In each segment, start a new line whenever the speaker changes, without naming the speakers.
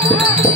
¡Vamos!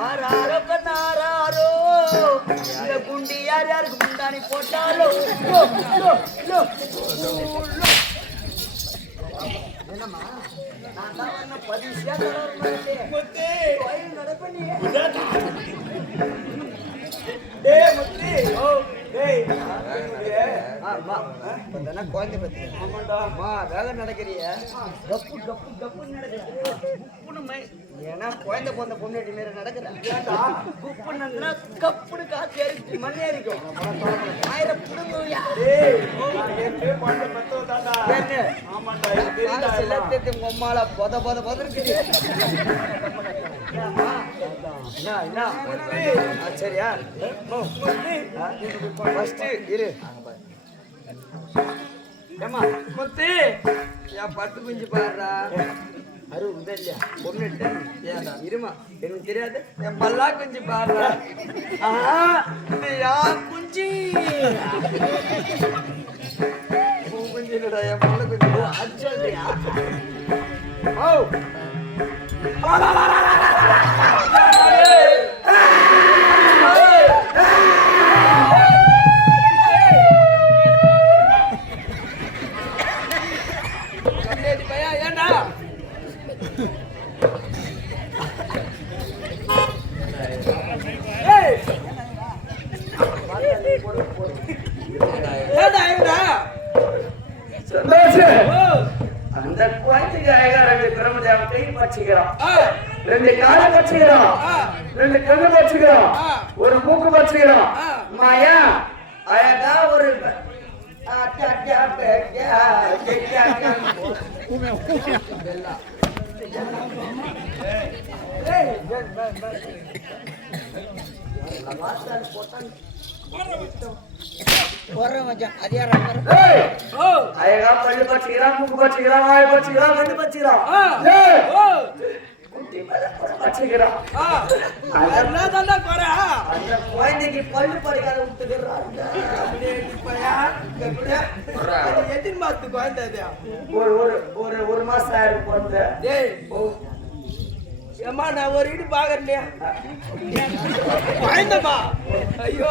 ஆறாரோ கண்ணாரோ இந்த குண்டி யார் போட்டாலோ? என்னம்மா நான் தான் வந்து பதிவு
சேர்த்து
நடப்பண்ணி ஏன்னா குழந்தை பிறந்த பொண்ணு மாரி நடக்குது? ஏன்டா? குப்புன்னு கப்புன்னு காசு ஏறிச்சு மண் ஏறிக்கும் ஆயிரம் புடுங்குவியா அம்மால பொத பொத பொத இருக்குது என்ன என்ன? ஆ, சரியா? ஃபர்ஸ்ட் இரு. ஏமா
முத்து!
என் பட்டு குஞ்சு பாடுறா? அருள் இந்த இல்லையா? பொண்ணு ஏடா இருமா. எனக்கு தெரியாது. என் பல்லா குஞ்சு பாடுறா இது யா குஞ்சு? குஞ்சு இல்லடா என் பல்ல குஞ்சு. ஓ, ஓ.
அந்த குழந்தைக்கு அழகா ரெண்டு பிரம்மதேவ கை பச்சுக்கிறோம் ரெண்டு காலை பச்சுக்கிறோம். ரெண்டு கண்ணு பச்சுக்கிறோம். ஒரு மூக்கு பச்சுக்கிறோம். மாயா
அழகா ஒரு மச்சான். அது யாரா ஓ
அழகா பல்லு பச்சுக்கிறான் மூக்கு பச்சுக்கிறான் வாய் பச்சுக்கிறான் கண்ணு பச்சுக்கிறான்
ஓ
குட்டி மேல கூட பச்சுக்கிறான்
குறை
அந்த குழந்தைக்கு பல்லு பறிக்காத விட்டுக்கிறாங்க
எத்தனை குழந்தை அது
ஒரு ஒரு ஒரு ஒரு மாசம் ஆயிரம் குழந்தை
ஏம்மா நான் ஒரு இடி பாக்குறேன் குழந்தைமா ஐயோ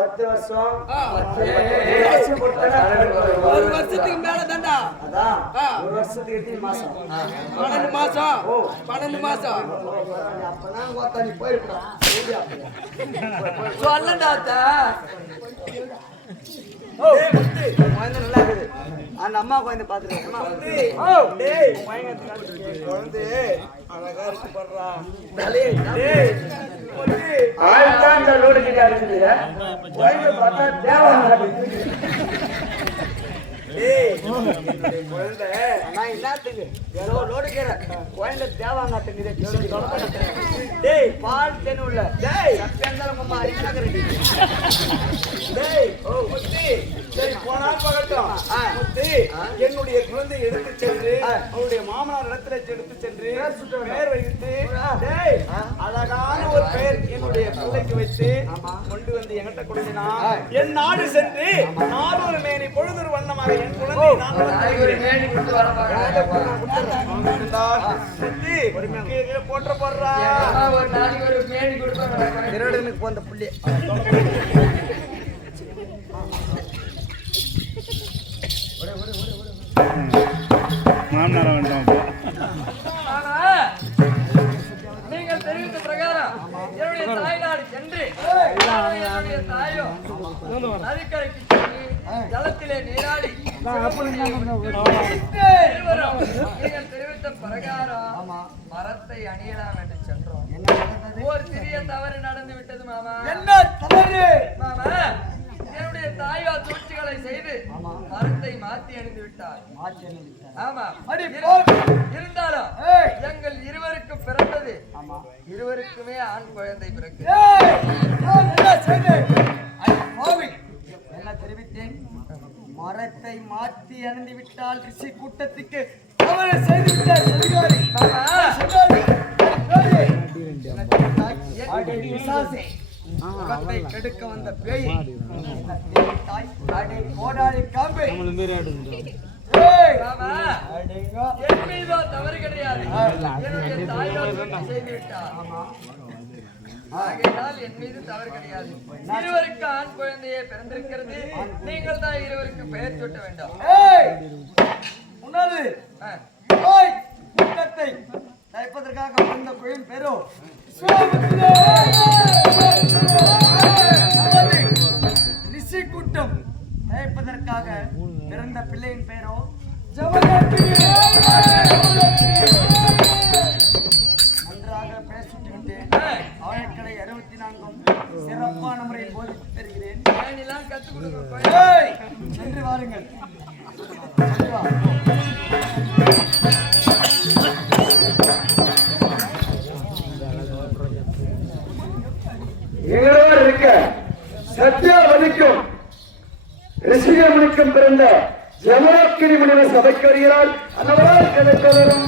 பத்து வருஷம்.
ஒரு வருஷத்துக்கு மேல தாண்டா
அதான். ஒரு வருஷத்துக்கு எத்தனை மாசம்?
பன்னெண்டு மாசம். பன்னெண்டு மாசம்.
அப்பதான் பார்த்தா நீ போயிருக்கலாம்
சொல்லண்டா அத்தா. குழந்தை நல்லா இருக்குது. அந்த அம்மா குழந்தை பாத்துருக்கேன்
குழந்தை. அழகா இருக்கு டேய் முத்து
ஆள்தான் இந்த ரோடு கிட்ட இருக்குது குழந்தை பார்த்தா தேவன்
குழந்தை
நான் என்னத்துக்கு ஏதோ
டேய்
பால் தென்னுள்ள
டேய் டேய் ஓ போனா என்னுடைய குழந்தை எடுத்து சென்று அவருடைய மாமனார் இடத்துல எடுத்து சென்று பெயர் வைத்து டேய் அழகான ஒரு பெயர் என்னுடைய பிள்ளைக்கு வைத்து கொண்டு வந்து என்கிட்ட கொடுத்தினா என் நாடு சென்று நாளொரு மேனி பொழுதொரு வண்ணமாக போன்ற போடுறா.
திருடனுக்கு போந்த புள்ளி
நதிக்கரைக்கு சென்று ஜலத்திலே நீராடி நீங்கள் தெரிவித்த பிரகாரம் மரத்தை அணியலாம் என்று சென்றோம் ஒரு சிறிய தவறு நடந்து விட்டது மாமா
என்ன தவறு
மாமா என்னுடைய தாயோ சூழ்ச்சிகளை செய்து மரத்தை மாத்தி அணிந்து விட்டார் ஆமா இருந்தாலும் எங்கள் இருவருக்கு பிறந்தது இருவருக்குமே ஆண் குழந்தை பிறகு
தெரிவித்தேன். மரத்தை மாற்றி அணிந்து விட்டால் ரிஷி கூட்டத்துக்கு தவறு செய்து விட்டார் கெடுக்க வந்த பேய். தாய் அடி கோடாளி காம்பை.
தவறு கிடையாது. ஆகையினால் என் மீது தவறு கிடையாது இருவருக்கு ஆண் குழந்தையே பிறந்திருக்கிறது நீங்கள் தான் இருவருக்கு பெயர் சூட்ட வேண்டாம்.
ஓய் முகத்தை தைப்பதற்காக வந்த குயின் பேரோ சுவாமித்திரே! நமது ரிஷி கூட்டம் தைப்பதற்காக பிறந்த பிள்ளையின் பேரோ ஜமதக்னி!
ரிஷிகமணிக்கும் சபைக்கு வருகிறார் அன்னவரால் கதை தொடரும்.